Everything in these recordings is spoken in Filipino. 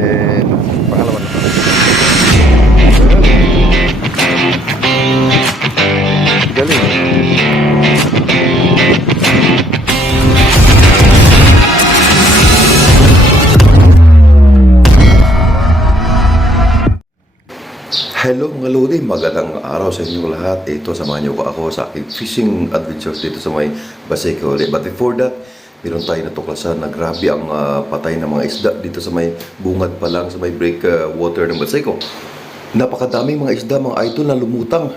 rin. Pangalawa na. Galing. Hello mga Lodi, magandang araw sa inyong lahat. Ito, samahan niyo ko ako sa aking fishing adventures dito sa may Baseco. But before that, meron tayo natuklasan na grabe ang ah, patay ng mga isda dito sa may bungad pa lang sa may break ah, water ng Baseco. Napakadaming mga isda, mga idol na lumutang.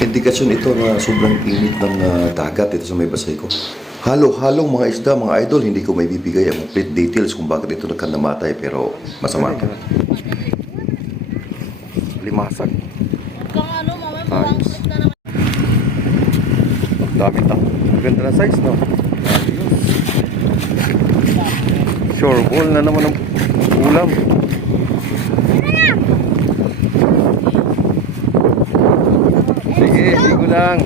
Indikasyon ito na sobrang init ng ah, dagat dito sa may Baseco. Halo-halong mga isda, mga idol, hindi ko may bibigay ang complete details kung bakit ito nagkanamatay pero masama. Limasag. Kung ano, naman. Dami tang. Ganda na size, no? Sure ball na naman ang ulam. Sige, ligo lang.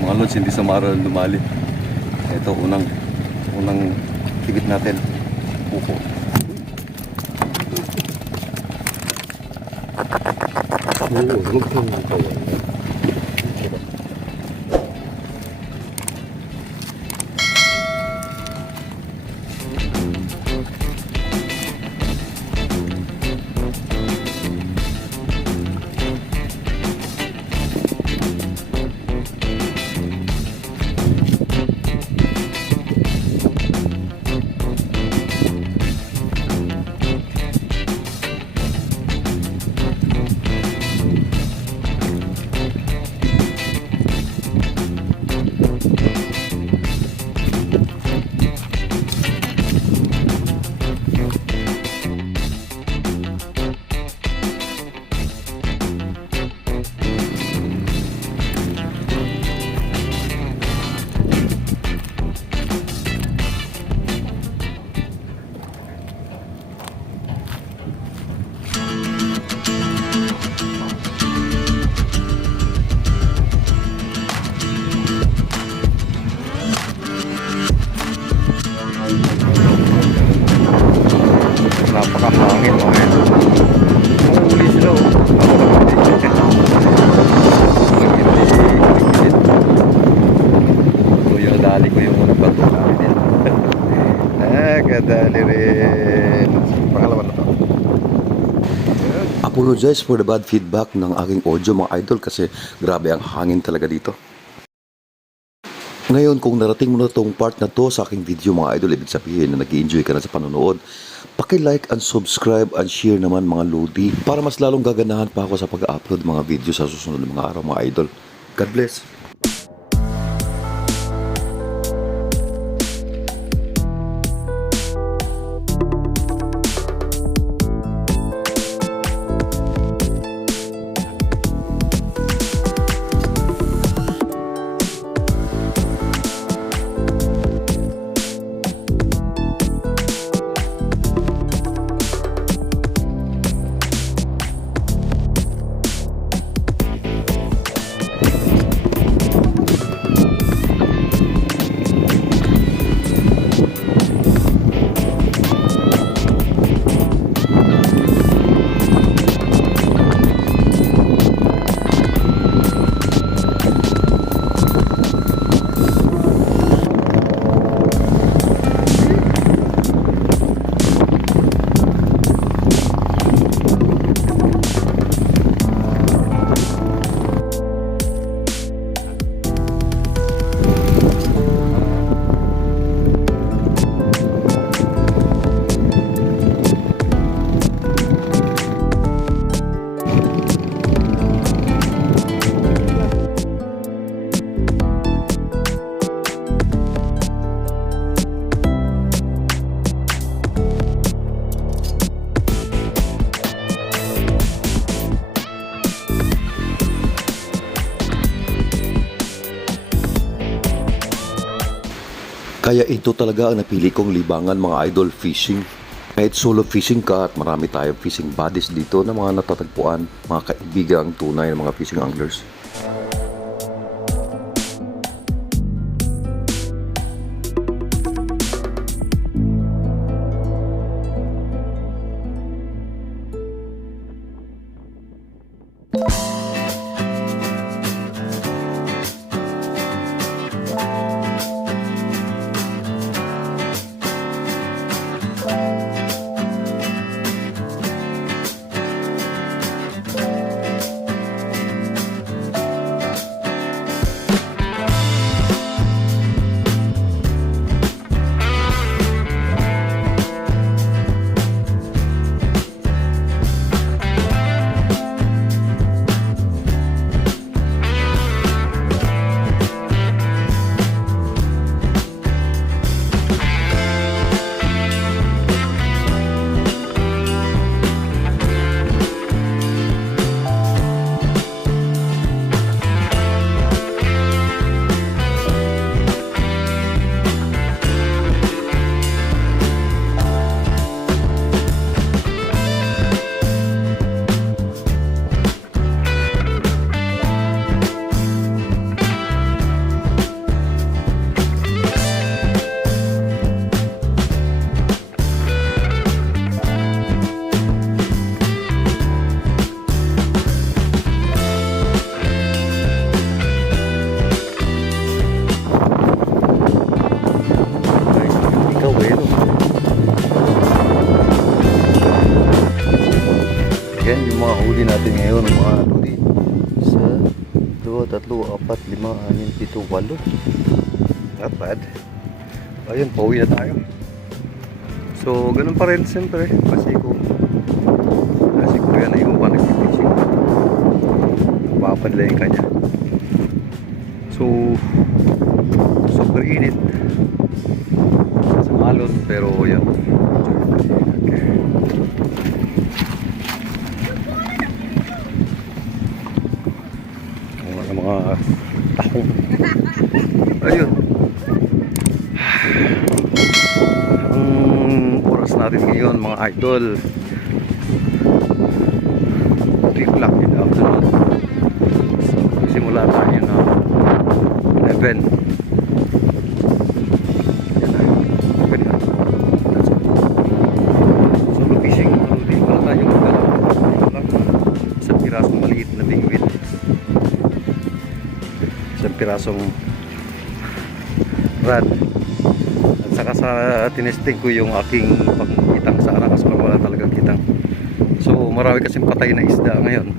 Mga lods, hindi sa maral dumali. Ito, unang, unang higit natin. Upo. 이렇게 하는 거 Apologize for the bad feedback ng aking audio mga idol kasi grabe ang hangin talaga dito. Ngayon, kung narating mo na tong part na to sa aking video mga idol, ibig sabihin na nag enjoy ka na sa panonood, paki-like and subscribe and share naman mga Lodi para mas lalong gaganahan pa ako sa pag-upload mga video sa susunod mga araw mga idol. God bless! Kaya ito talaga ang napili kong libangan mga idol fishing. Kahit solo fishing ka at marami tayong fishing buddies dito na mga natatagpuan, mga kaibigang tunay ng mga fishing anglers. Ngayon, mga huli. Isa, dua, tatlo, apat, lima, anim, pito, walo. Not bad. Ayun, pauwi na tayo. So, ganun pa rin siyempre. Kasi ko, kasi ko yan na yung pa nag-fishing. Papadla yung kanya. So, super init sa malon pero yan mga mga tahong ayun. Ang oras natin ngayon mga idol? 3 o'clock in the afternoon. So simula tayo na 11 pirasong rad. At saka sa tinesting ko yung aking pangkitang sa arakas para wala talagang kitang. So marami kasing patay na isda ngayon.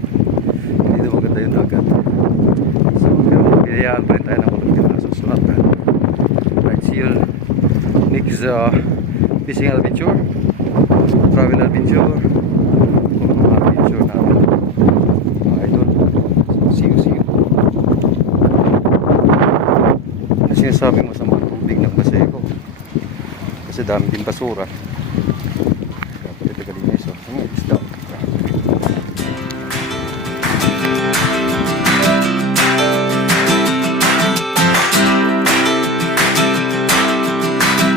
Hindi maganda yung dagat. So pinayaan pa rin tayo ng walang piraso so not bad right see you uh, fishing adventure. Travel adventure. O mga adventure namin mga idol so see you see you na sinasabi mo sa mga tubig ng Baseco. Kasi dami din basura